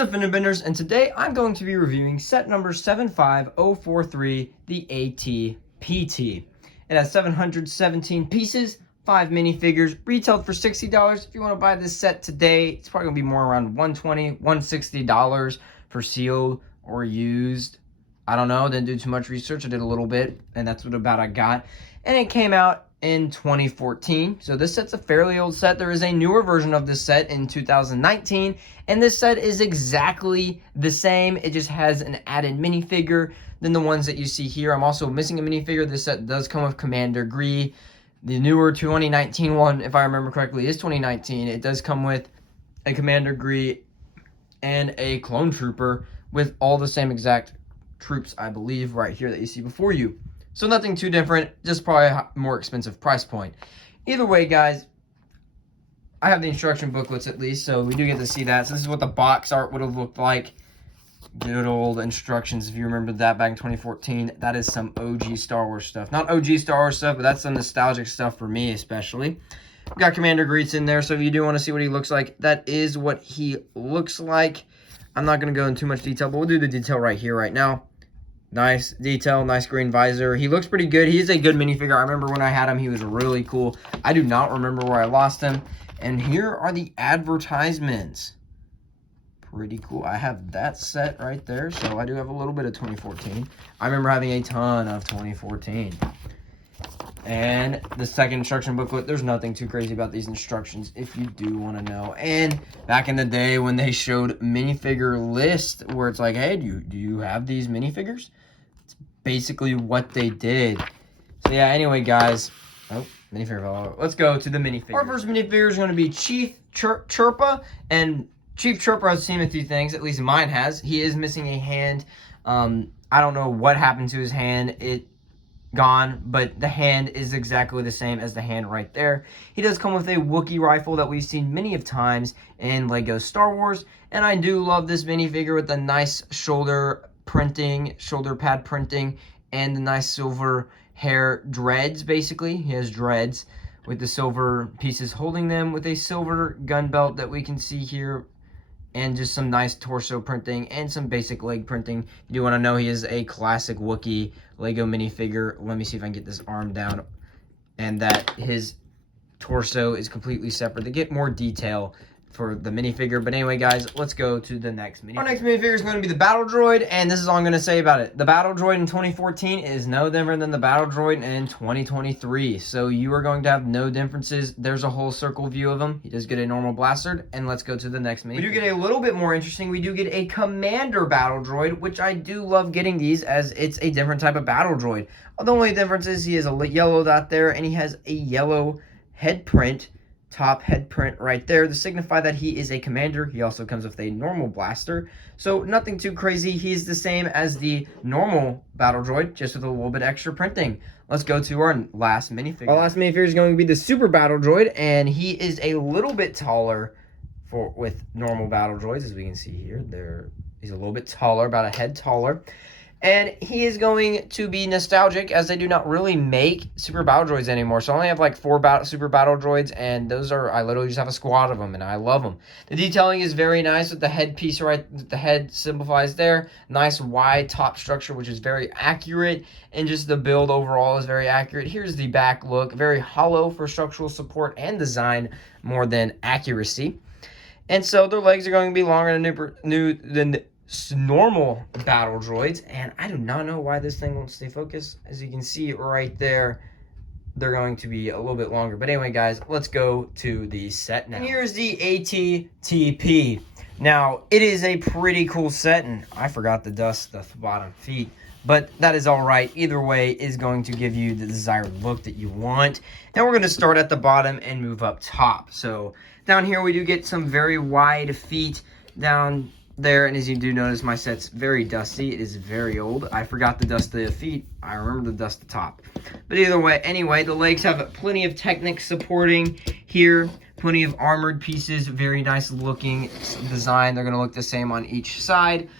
What's up, Fender Benders? And today I'm going to be reviewing set number 75043, the AT-PT. It has 717 pieces, 5 minifigures, retailed for $60. If you want to buy this set today, it's probably going to be more around $120, $160 for sealed or used. I don't know, didn't do too much research. I did a little bit, and that's what about I got. And it came out in 2014. So this set's a fairly old set. There is a newer version of this set in 2019, and this set is exactly the same. It just has an added minifigure than the ones that you see here. I'm also missing a minifigure. This set does come with Commander Gree. The newer 2019 one, if I remember correctly, is 2019. It does come with a Commander Gree and a Clone Trooper with all the same exact troops, I believe, right here that you see before you. So nothing too different, just probably a more expensive price point. Either way, guys, I have the instruction booklets at least, so we do get to see that. So this is what the box art would have looked like. Good old instructions, if you remember that back in 2014. That is some OG Star Wars stuff. Not OG Star Wars stuff, but that's some nostalgic stuff for me, especially. We've got Commander Greets in there, so if you do want to see what he looks like, that is what he looks like. I'm not going to go into too much detail, but we'll do the detail right here, right now. Nice detail, nice green visor. He looks pretty good. He is a good minifigure. I remember when I had him, he was really cool. I do not remember where I lost him. And here are the advertisements. Pretty cool. I have that set right there, so I do have a little bit of 2014. I remember having a ton of 2014. And the second instruction booklet, there's nothing too crazy about these instructions if you do want to know. And back in the day when they showed minifigure list where it's like, hey, do you have these minifigures? It's basically what they did. So yeah, anyway, guys. Oh, minifigure fell out. Let's go to the minifigure. Our first minifigure is going to be Chief Chirpa. And Chief Chirpa has seen a few things, at least mine has. He is missing a hand. I don't know what happened to his hand. Gone, but the hand is exactly the same as the hand right there. He does come with a Wookiee rifle that we've seen many of times in LEGO Star Wars, and I do love this minifigure with the nice shoulder pad printing, and the nice silver hair dreads, basically. He has dreads with the silver pieces holding them, with a silver gun belt that we can see here, and just some nice torso printing and some basic leg printing. You do want to know he is a classic Wookiee LEGO minifigure. Let me see if I can get this arm down. And that his torso is completely separate to get more detail for the minifigure. But anyway, guys, let's go to the next minifigure. Our next minifigure is going to be the Battle Droid, and this is all I'm going to say about it. The Battle Droid in 2014 is no different than the Battle Droid in 2023. So you are going to have no differences. There's a whole circle view of him. He does get a normal blaster, and let's go to the next minifigure. We do get a little bit more interesting. We do get a Commander Battle Droid, which I do love getting these as it's a different type of Battle Droid. The only difference is he has a yellow dot there, and he has a yellow head print. Top head print right there to signify that he is a commander. He also comes with a normal blaster, so nothing too crazy. He's the same as the normal Battle Droid, just with a little bit extra printing. Let's go to our last minifigure. Our last minifigure is going to be the Super Battle Droid, and he is a little bit taller with normal Battle Droids, as we can see here. He's a little bit taller, about a head taller. And he is going to be nostalgic, as they do not really make Super Battle Droids anymore. So I only have like 4 Super Battle Droids, and those are, I literally just have a squad of them, and I love them. The detailing is very nice with the headpiece right, the head simplifies there. Nice wide top structure, which is very accurate, and just the build overall is very accurate. Here's the back look, very hollow for structural support and design more than accuracy. And so their legs are going to be longer than normal Battle Droids, and I do not know why this thing won't stay focused. As you can see right there, they're going to be a little bit longer. But anyway, guys, let's go to the set now. And here's the AT-TP. Now, it is a pretty cool set, and I forgot to dust the bottom feet, but that is all right. Either way is going to give you the desired look that you want. And we're going to start at the bottom and move up top. So down here, we do get some very wide feet down there, and as you do notice, my set's very dusty. It is very old. I forgot to dust the feet. I remember to dust the top. But either way, anyway, the legs have plenty of Technic supporting here. Plenty of armored pieces. Very nice looking design. They're going to look the same on each side.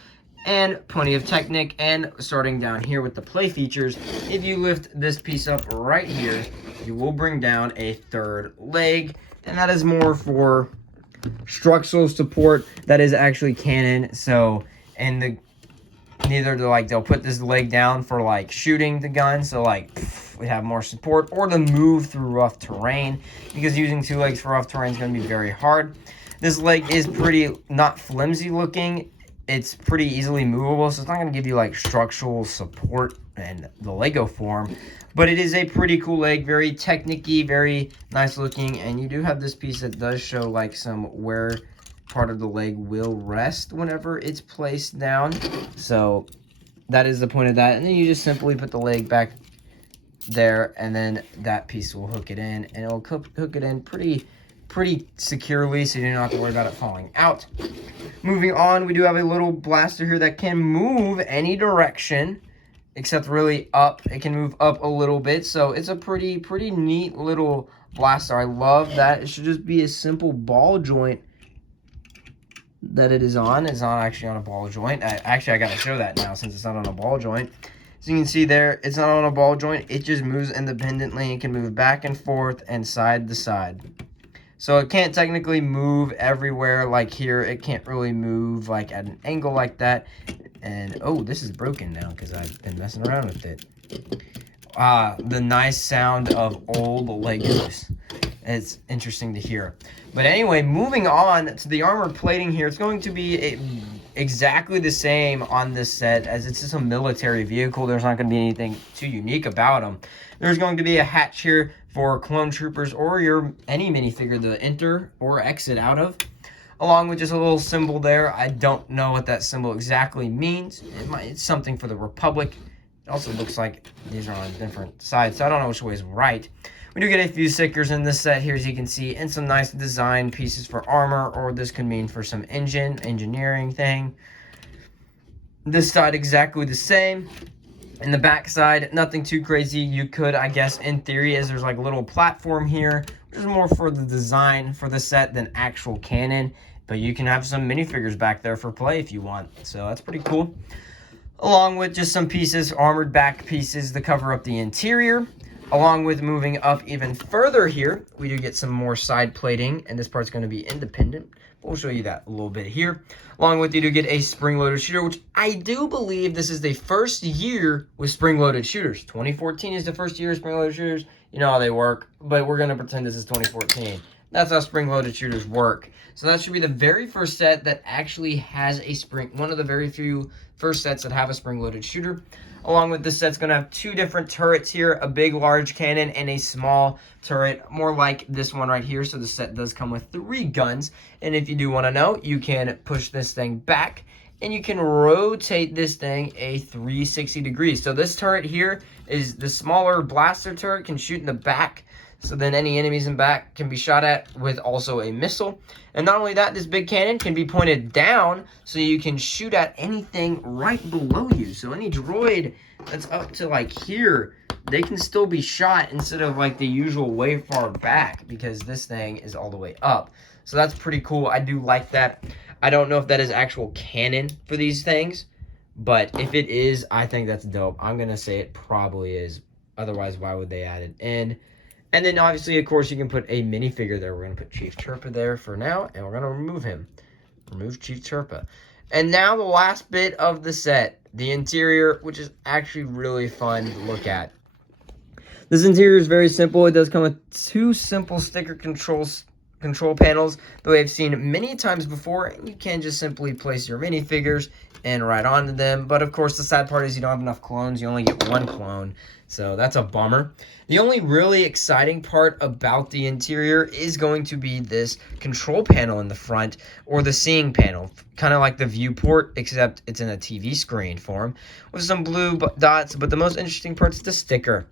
And plenty of Technic. And starting down here with the play features, if you lift this piece up right here, you will bring down a third leg. And that is more for structural support that is actually Canon. So, and they'll put this leg down for like shooting the gun, so like we have more support, or to move through rough terrain, because using two legs for rough terrain is going to be very hard. This leg is pretty not flimsy looking. It's pretty easily movable, so it's not going to give you like structural support in the Lego form, but it is a pretty cool leg, very technique-y, very nice looking. And you do have this piece that does show like some where part of the leg will rest whenever it's placed down, so that is the point of that. And then you just simply put the leg back there, and then that piece will hook it in, and it'll hook it in pretty securely, so you don't have to worry about it falling out. Moving on, we do have a little blaster here that can move any direction except really up. It can move up a little bit, so it's a pretty neat little blaster. I love that. It should just be a simple ball joint that it is on. It's not actually on a ball joint. I gotta show that now since it's not on a ball joint. So you can see there, it's not on a ball joint. It just moves independently. It can move back and forth and side to side. So it can't technically move everywhere like here. It can't really move like at an angle like that. And oh, this is broken now because I've been messing around with it. The nice sound of old Legos. It's interesting to hear. But anyway, moving on to the armored plating here. It's going to be exactly the same on this set, as it's just a military vehicle. There's not going to be anything too unique about them. There's going to be a hatch here for clone troopers or any minifigure to enter or exit out of, along with just a little symbol there. I don't know what that symbol exactly means. It's something for the Republic. It also looks like these are on different sides, so I don't know which way is right. We do get a few stickers in this set here, as you can see, and some nice design pieces for armor, or this could mean for some engineering thing. This side exactly the same. In the back side, nothing too crazy. You could, I guess, in theory, as there's like a little platform here, which is more for the design for the set than actual canon, but you can have some minifigures back there for play if you want, so that's pretty cool. Along with just some pieces, armored back pieces to cover up the interior. Along with moving up even further here, we do get some more side plating, and this part's going to be independent. We'll show you that a little bit here. Along with, you do get a spring-loaded shooter, which I do believe this is the first year with spring-loaded shooters. 2014 is the first year of spring-loaded shooters. You know how they work, but we're going to pretend this is 2014. That's how spring-loaded shooters work. So that should be the very first set that actually has a one of the very few first sets that have a spring-loaded shooter. Along with this set's going to have two different turrets here, a big large cannon and a small turret, more like this one right here. So the set does come with 3 guns, and if you do want to know, you can push this thing back and you can rotate this thing a 360 degrees. So this turret here is the smaller blaster turret, can shoot in the back, so then any enemies in back can be shot at with also a missile. And not only that, this big cannon can be pointed down, so you can shoot at anything right below you. So any droid that's up to like here, they can still be shot instead of like the usual way far back, because this thing is all the way up. So that's pretty cool. I do like that. I don't know if that is actual canon for these things, but if it is, I think that's dope. I'm going to say it probably is. Otherwise, why would they add it in? And then obviously, of course, you can put a minifigure there. We're going to put Chief Chirpa there for now, and we're going to remove him. Remove Chief Chirpa. And now the last bit of the set, the interior, which is actually really fun to look at. This interior is very simple. It does come with 2 simple sticker control panels that we have seen many times before, and you can just simply place your minifigures and right onto them. But of course, the sad part is you don't have enough clones. You only get 1 clone, so that's a bummer. The only really exciting part about the interior is going to be this control panel in the front, or the seeing panel, kind of like the viewport, except it's in a TV screen form with some blue dots. But the most interesting part is the sticker.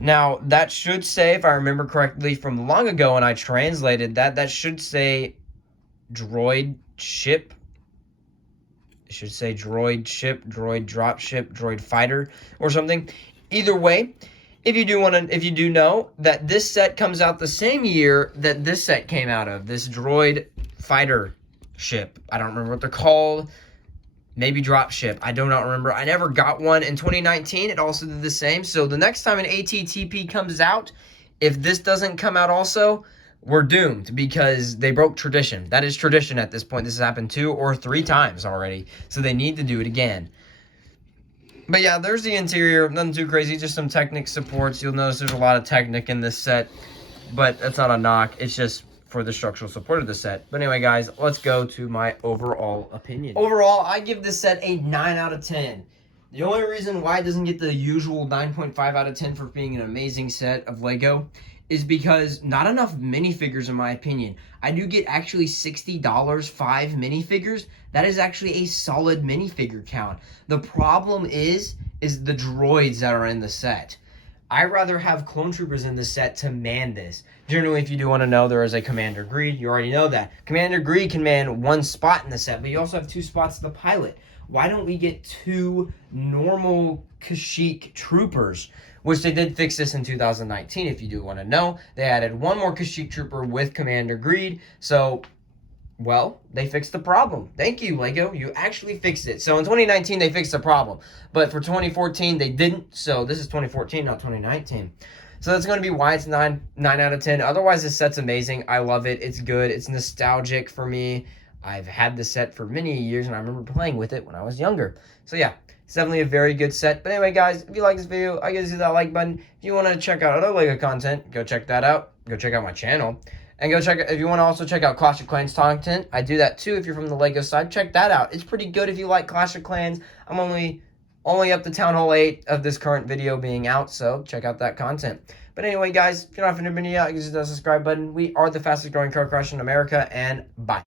Now, that should say, if I remember correctly from long ago when I translated that should say droid ship. It should say droid ship, droid drop ship, droid fighter, or something. Either way, if you do know that this set comes out the same year that this set came out of, this droid fighter ship. I don't remember what they're called. Maybe dropship. I do not remember. I never got one. In 2019, it also did the same. So the next time an ATTP comes out, if this doesn't come out also, we're doomed because they broke tradition. That is tradition at this point. This has happened 2 or 3 times already, so they need to do it again. But yeah, there's the interior. Nothing too crazy, just some Technic supports. You'll notice there's a lot of Technic in this set, but that's not a knock. It's just for the structural support of the set. But anyway, guys, let's go to my overall opinion. Overall, I give this set a 9 out of 10. The only reason why it doesn't get the usual 9.5 out of 10 for being an amazing set of Lego is because not enough minifigures, in my opinion. I do get actually $60 5 minifigures. That is actually a solid minifigure count. The problem is the droids that are in the set. I'd rather have clone troopers in the set to man this. Generally, if you do want to know, there is a Commander Greed. You already know that. Commander Greed can man 1 spot in the set, but you also have 2 spots to the pilot. Why don't we get 2 normal Kashyyyk troopers? Which they did fix this in 2019, if you do want to know. They added 1 more Kashyyyk trooper with Commander Greed. So, well, they fixed the problem. Thank you, Lego. You actually fixed it. So in 2019, they fixed the problem. But for 2014, they didn't. So this is 2014, not 2019. So that's going to be why it's 9 out of 10. Otherwise, this set's amazing. I love it. It's good. It's nostalgic for me. I've had this set for many years, and I remember playing with it when I was younger. So yeah, it's definitely a very good set. But anyway, guys, if you like this video, I guess hit that like button. If you want to check out other LEGO content, go check that out. Go check out my channel. And go check, if you want to also check out Clash of Clans content, I do that too. If you're from the LEGO side, check that out. It's pretty good if you like Clash of Clans. I'm only up to Town Hall 8 of this current video being out, so check out that content. But anyway, guys, if you're not familiar, you can hit that subscribe button. We are the fastest growing car crush in America, and bye.